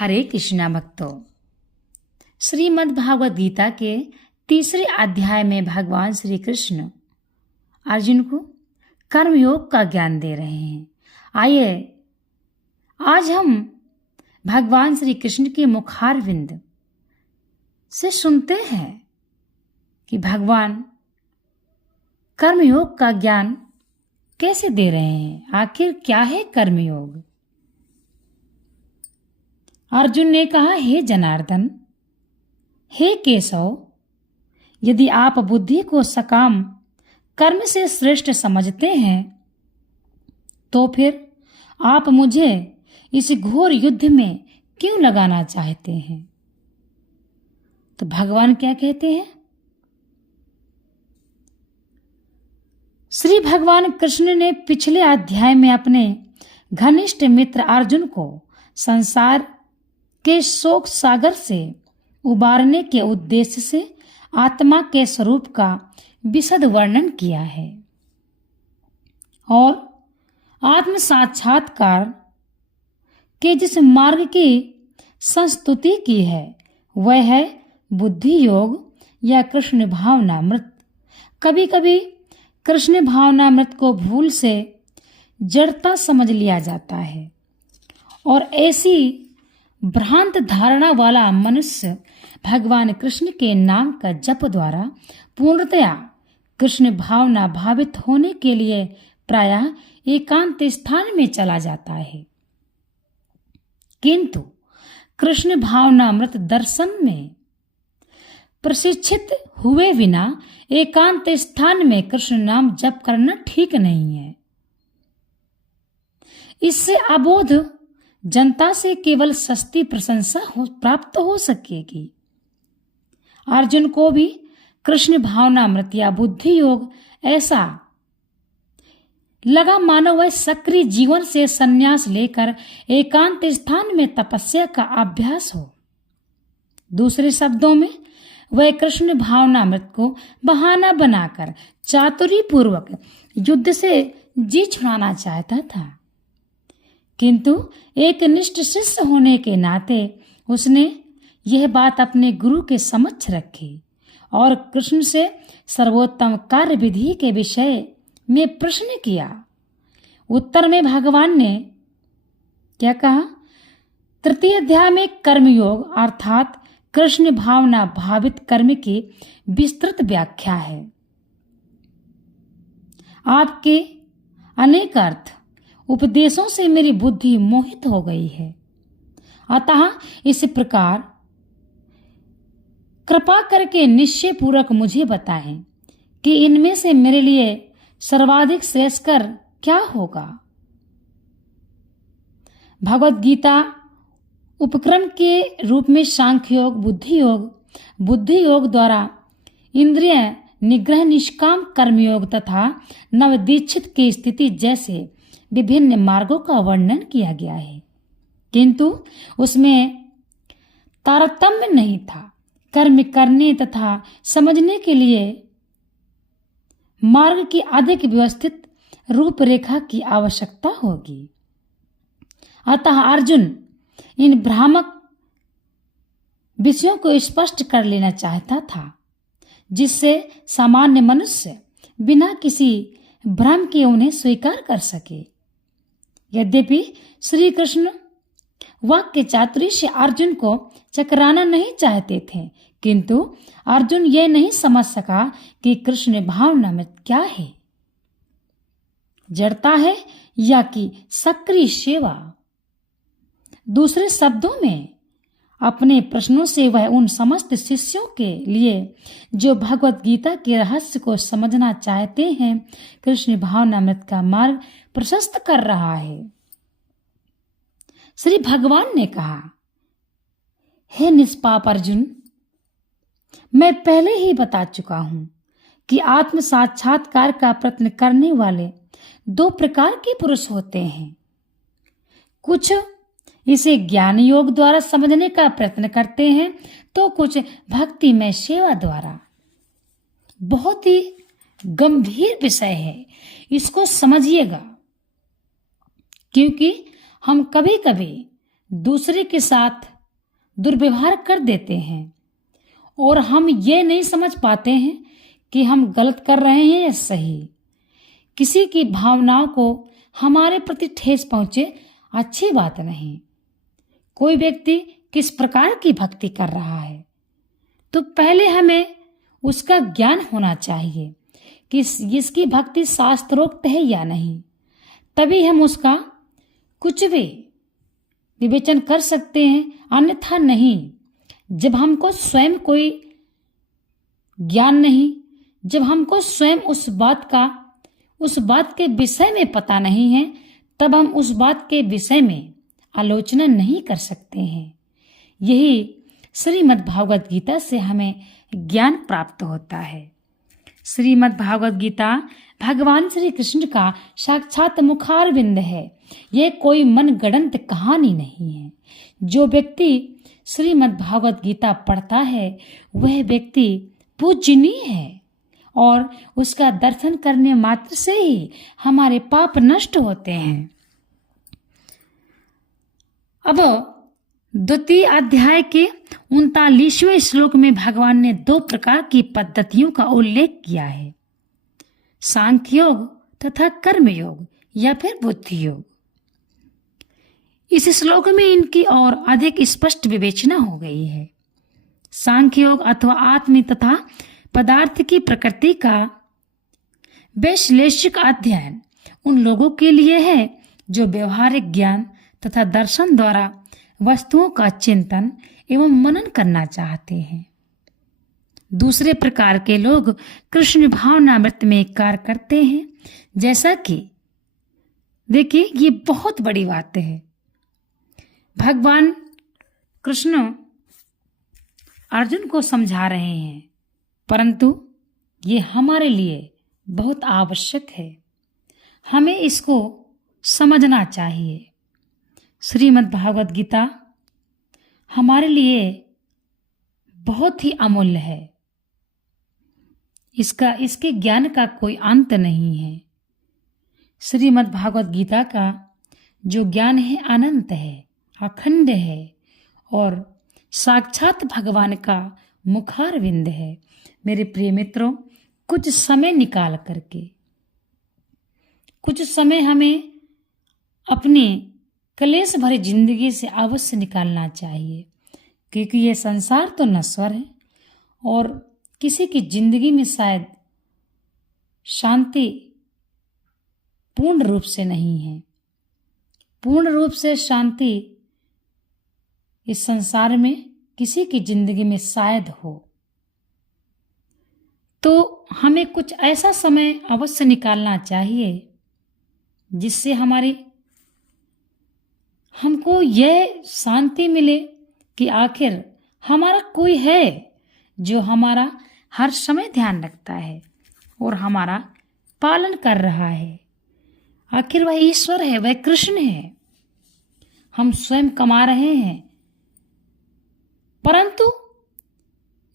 हरे कृष्णा भक्तों, श्रीमद् भागवत गीता के तीसरे अध्याय में भगवान श्री कृष्ण अर्जुन को कर्मयोग का ज्ञान दे रहे हैं। आइए आज हम भगवान श्री कृष्ण के मुखारविंद से सुनते हैं कि भगवान कर्मयोग का ज्ञान कैसे दे रहे हैं। आखिर क्या है कर्मयोग? अर्जुन ने कहा, हे जनार्दन, हे केशव, यदि आप बुद्धि को सकाम कर्म से श्रेष्ठ समझते हैं तो फिर आप मुझे इस घोर युद्ध में क्यों लगाना चाहते हैं? तो भगवान क्या कहते हैं? श्री भगवान कृष्ण ने पिछले अध्याय में अपने घनिष्ठ मित्र अर्जुन को संसार के शोक सागर से उबारने के उद्देश्य से आत्मा के स्वरूप का विशद वर्णन किया है और आत्म साक्षात्कार के जिस मार्ग की संस्तुति की है वह है बुद्धि योग या कृष्ण भावनामृत। कभी कभी कृष्ण भावनामृत को भूल से जड़ता समझ लिया जाता है और ऐसी भ्रांत धारणा वाला मनुष्य भगवान कृष्ण के नाम का जप द्वारा पूर्णतया कृष्ण भावना भावित होने के लिए प्रायः एकांत स्थान में चला जाता है। किंतु कृष्ण भावनामृत दर्शन में प्रशिक्षित हुए बिना एकांत स्थान में कृष्ण नाम जप करना ठीक नहीं है। इससे अबोध जनता से केवल सस्ती प्रशंसा प्राप्त हो सकेगी। अर्जुन को भी कृष्ण भावनामृत या बुद्धि योग ऐसा लगा मानो वह सक्रिय जीवन से संन्यास लेकर एकांत स्थान में तपस्या का अभ्यास हो। दूसरे शब्दों में वह कृष्ण भावनामृत को बहाना बनाकर चातुरी पूर्वक युद्ध से जी छुड़ाना चाहता था। किंतु एक निष्ठ शिष्य होने के नाते उसने यह बात अपने गुरु के समक्ष रखी और कृष्ण से सर्वोत्तम कार्य विधि के विषय में प्रश्न किया। उत्तर में भगवान ने क्या कहा? तृतीय अध्याय में कर्मयोग अर्थात कृष्ण भावना भावित कर्म की विस्तृत व्याख्या है। आपके अनेक अर्थ उपदेशों से मेरी बुद्धि मोहित हो गई है, अतः इस प्रकार कृपा करके निश्चय पूर्वक मुझे बताएं कि इनमें से मेरे लिए सर्वाधिक श्रेयस्कर क्या होगा। भगवत गीता उपक्रम के रूप में सांख्य योग, बुद्धि योग द्वारा इंद्रिय निग्रह, निष्काम कर्मयोग तथा नवदीक्षित की स्थिति जैसे विभिन्न मार्गों का वर्णन किया गया है, किंतु उसमें तारतम्य नहीं था। कर्म करने तथा समझने के लिए मार्ग की अधिक व्यवस्थित रूपरेखा की आवश्यकता होगी। अतः अर्जुन इन भ्रामक विषयों को स्पष्ट कर लेना चाहता था, जिससे सामान्य मनुष्य बिना किसी भ्रम के उन्हें स्वीकार कर सके। यद्यपि श्री कृष्ण वाक्य चातुर्य से अर्जुन को चकराना नहीं चाहते थे, किंतु अर्जुन यह नहीं समझ सका कि कृष्ण भावना में क्या है, जड़ता है या कि सक्रिय सेवा। दूसरे शब्दों में अपने प्रश्नों से वह उन समस्त शिष्यों के लिए जो भगवत गीता के रहस्य को समझना चाहते हैं कृष्ण भावनामृत का मार्ग प्रशस्त कर रहा है। श्री भगवान ने कहा, हे निष्पाप अर्जुन, मैं पहले ही बता चुका हूं कि आत्म साक्षात्कार का प्रयत्न करने वाले दो प्रकार के पुरुष होते हैं। कुछ इसे ज्ञान योग द्वारा समझने का प्रयत्न करते हैं तो कुछ भक्ति में सेवा द्वारा। बहुत ही गंभीर विषय है, इसको समझिएगा, क्योंकि हम कभी कभी दूसरे के साथ दुर्व्यवहार कर देते हैं और हम ये नहीं समझ पाते हैं कि हम गलत कर रहे हैं या सही। किसी की भावनाओं को हमारे प्रति ठेस पहुंचे अच्छी बात नहीं। कोई व्यक्ति किस प्रकार की भक्ति कर रहा है तो पहले हमें उसका ज्ञान होना चाहिए कि इसकी भक्ति शास्त्रोक्त है या नहीं, तभी हम उसका कुछ भी विवेचन कर सकते हैं, अन्यथा नहीं। जब हमको स्वयं कोई ज्ञान नहीं, जब हमको स्वयं उस बात के विषय में पता नहीं है, तब हम उस बात के विषय में आलोचना नहीं कर सकते हैं। यही श्रीमद् भागवत गीता से हमें ज्ञान प्राप्त होता है। श्रीमद् भागवत गीता भगवान श्री कृष्ण का साक्षात मुखारविंद है। ये कोई मनगढ़ंत कहानी नहीं है। जो व्यक्ति श्रीमद् भागवत गीता पढ़ता है वह व्यक्ति पूजनीय है और उसका दर्शन करने मात्र से ही हमारे पाप नष्ट होते हैं। अब द्वितीय अध्याय के 39वें श्लोक में भगवान ने 2 प्रकार की पद्धतियों का उल्लेख किया है, सांख्य योग तथा कर्म योग या फिर बुद्धि योग। इस श्लोक में इनकी और अधिक स्पष्ट विवेचना हो गई है। सांख्य योग अथवा आत्म तथा पदार्थ की प्रकृति का वैश्लेषिक अध्ययन उन लोगों के लिए है जो व्यवहारिक ज्ञान तथा दर्शन द्वारा वस्तुओं का चिंतन एवं मनन करना चाहते हैं। दूसरे प्रकार के लोग कृष्ण भावनामृत में कार्य करते हैं, जैसा कि देखिए ये बहुत बड़ी बात है। भगवान कृष्ण अर्जुन को समझा रहे हैं, परंतु ये हमारे लिए बहुत आवश्यक है, हमें इसको समझना चाहिए। श्रीमद् भागवत गीता हमारे लिए बहुत ही अमूल्य है। इसके ज्ञान का कोई अंत नहीं है। श्रीमद् भागवत गीता का जो ज्ञान है अनंत है, अखंड है और साक्षात भगवान का मुखारविंद है। मेरे प्रिय मित्रों, कुछ समय निकाल करके कुछ समय हमें अपनी क्लेश भरी जिंदगी से अवश्य निकालना चाहिए, क्योंकि ये संसार तो नश्वर है और किसी की जिंदगी में शायद शांति पूर्ण रूप से नहीं है। पूर्ण रूप से शांति इस संसार में किसी की जिंदगी में शायद हो, तो हमें कुछ ऐसा समय अवश्य निकालना चाहिए जिससे हमको यह शांति मिले कि आखिर हमारा कोई है जो हमारा हर समय ध्यान रखता है और हमारा पालन कर रहा है। आखिर वह ईश्वर है, वह कृष्ण है। हम स्वयं कमा रहे हैं, परंतु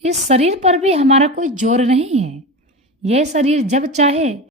इस शरीर पर भी हमारा कोई जोर नहीं है। यह शरीर जब चाहे